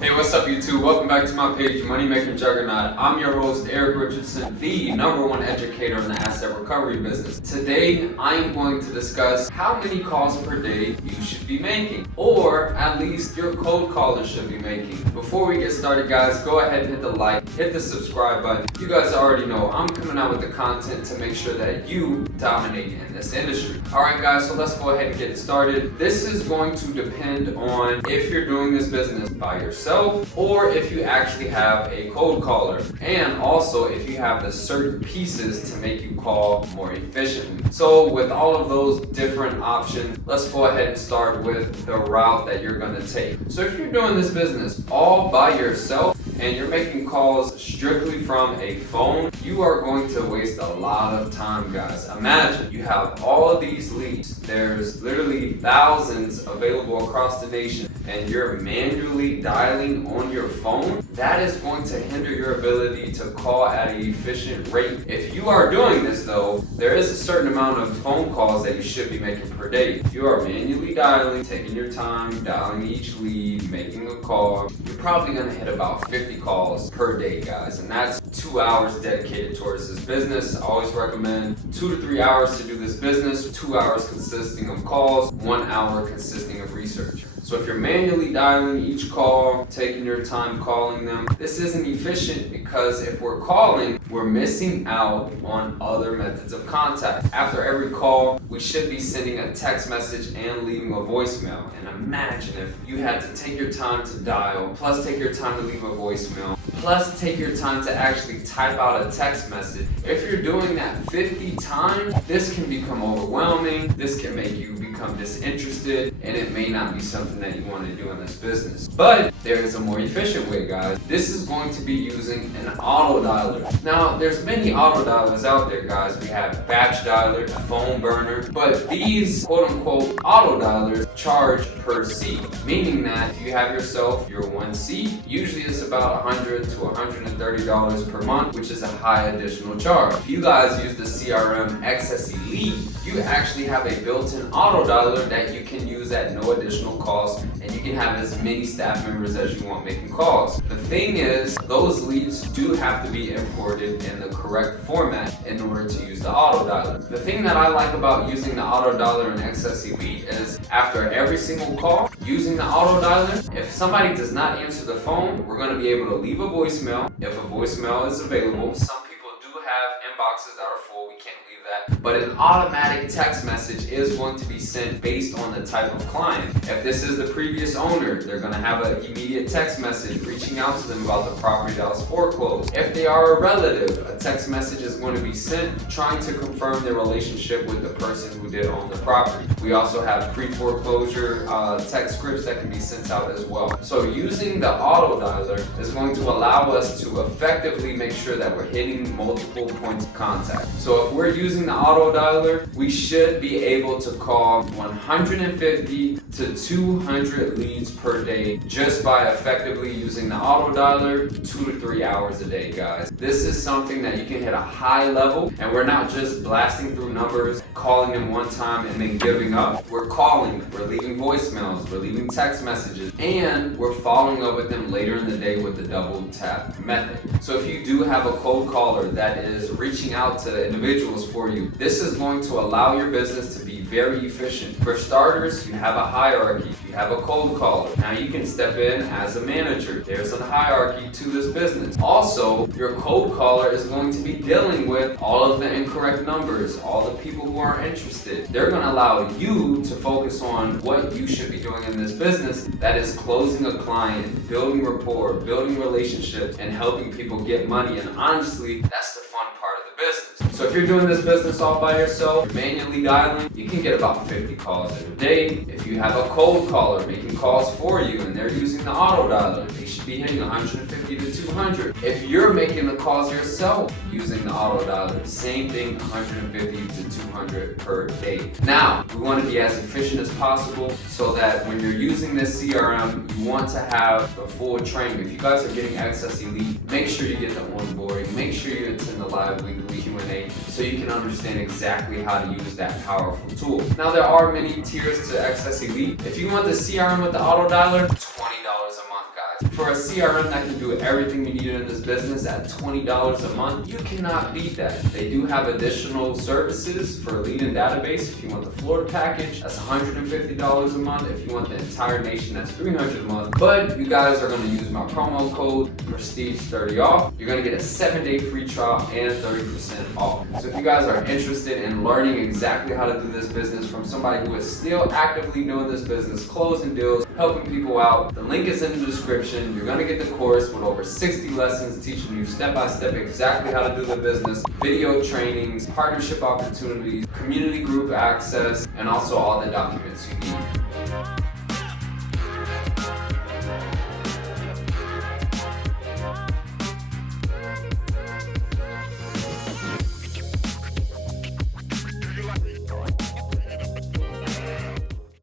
Hey, what's up YouTube? Welcome back to my page, Moneymaker Juggernaut. I'm your host, Eric Richardson, the #1 educator in the asset recovery business. Today, I am going to discuss how many calls per day you should be making, or at least your cold callers should be making. Before we get started, guys, go ahead and hit the like, hit the subscribe button. You guys already know I'm coming out with the content to make sure that you dominate in this industry. Alright guys, so let's go ahead and get started. This is going to depend on if you're doing this business by yourself or if you actually have a cold caller, and also if you have the certain pieces to make you call more efficiently. So with all of those different options, let's go ahead and start with the route that you're going to take. So if you're doing this business all by yourself and you're making calls strictly from a phone, you are going to waste a lot of time, guys. Imagine you have all of these leads. There's literally thousands available across the nation, and you're manually dialing on your phone. That is going to hinder your ability to call at an efficient rate. If you are doing this though, there is a certain amount of phone calls that you should be making per day. If you are manually dialing, taking your time, dialing each lead, making a call, you're probably gonna hit about 50 calls per day, guys, and that's 2 hours dedicated towards this business. I always recommend 2 to 3 hours to do this business, 2 hours consisting of calls, 1 hour consisting of research. So if you're manually dialing each call, taking your time calling them, this isn't efficient, because if we're calling, we're missing out on other methods of contact. After every call, we should be sending a text message and leaving a voicemail. And imagine if you had to take your time to dial, plus take your time to leave a voicemail, plus take your time to actually type out a text message. If you're doing that 50 times, this can become overwhelming, this can make you become disinterested, and it may not be something that you want to do in this business. But there is a more efficient way, guys. This is going to be using an auto dialer. Now, there's many auto dialers out there, guys. We have batch dialer, phone burner, but these quote-unquote auto dialers charge per seat, meaning that if you have yourself your one seat, usually it's about $100 to $130 per month, which is a high additional charge. If you guys use the CRM XS Elite, you actually have a built-in auto dialer that you can use at no additional cost, and you can have as many staff members as you want making calls. The thing is, those leads do have to be imported in the correct format in order to use the auto dialer. The thing that I like about using the auto dialer in XS Elite is after every single call, using the auto dialer, if somebody does not answer the phone, we're going to be able to leave a voicemail. If a voicemail is available, some people do have inboxes that are full, we can't leave that, but an automatic text message is going to be sent based on the type of client. If this is the previous owner, they're going to have an immediate text message reaching out to them about the property that was foreclosed. If they are a relative, a text message is going to be sent trying to confirm their relationship with the person who did own the property. We also have pre-foreclosure text scripts that can be sent out as well. So using the auto dialer is going to allow us to effectively make sure that we're hitting multiple points of contact. So if we're using the auto dialer, we should be able to call 150 to 200 leads per day just by effectively using the auto dialer 2 to 3 hours a day, guys. This is something that you can hit a high level, and we're not just blasting through numbers, calling them one time and then giving up. We're calling, we're leaving voicemails, we're leaving text messages, and we're following up with them later in the day with the double tap method. So if you do have a cold caller that is reaching out to individuals for you, this is going to allow your business to be very efficient. For starters, you have a hierarchy. You have a cold caller. Now you can step in as a manager. There's a hierarchy to this business. Also, your cold caller is going to be dealing with all of the incorrect numbers, all the people who aren't interested. They're going to allow you to focus on what you should be doing in this business, that is closing a client, building rapport, building relationships, and helping people get money. And honestly, that's the fun part of the business. So if you're doing this business all by yourself, you're manually dialing, you can get about 50 calls in a day. If you have a cold caller making calls for you and they're using the auto dialer, they should be hitting 150 to 200. If you're making the calls yourself using the auto dialer, same thing, 150 to 200 per day. Now, we want to be as efficient as possible so that when you're using this CRM, you want to have the full training. If you guys are getting XS Elite, make sure you get the onboarding, make sure you attend the live weekly Q&A so you can understand exactly how to use that powerful tool. Now, there are many tiers to XS Elite. If you want the CRM with the auto dialer, $20 a month, guys. for a CRM that can do everything you need in this business at $20 a month, you cannot beat that. They do have additional services for lead and database. If you want the Florida package, that's $150 a month. If you want the entire nation, that's $300 a month. But you guys are going to use my promo code PRESTIGE30 off. You're going to get a 7-day free trial and 30% off. So if you guys are interested in learning exactly how to do this business from somebody who is still actively doing this business, closing deals, helping people out, the link is in the description. You're going to get the course with over 60 lessons teaching you step-by-step exactly how to do the business, video trainings, partnership opportunities, community group access, and also all the documents you need.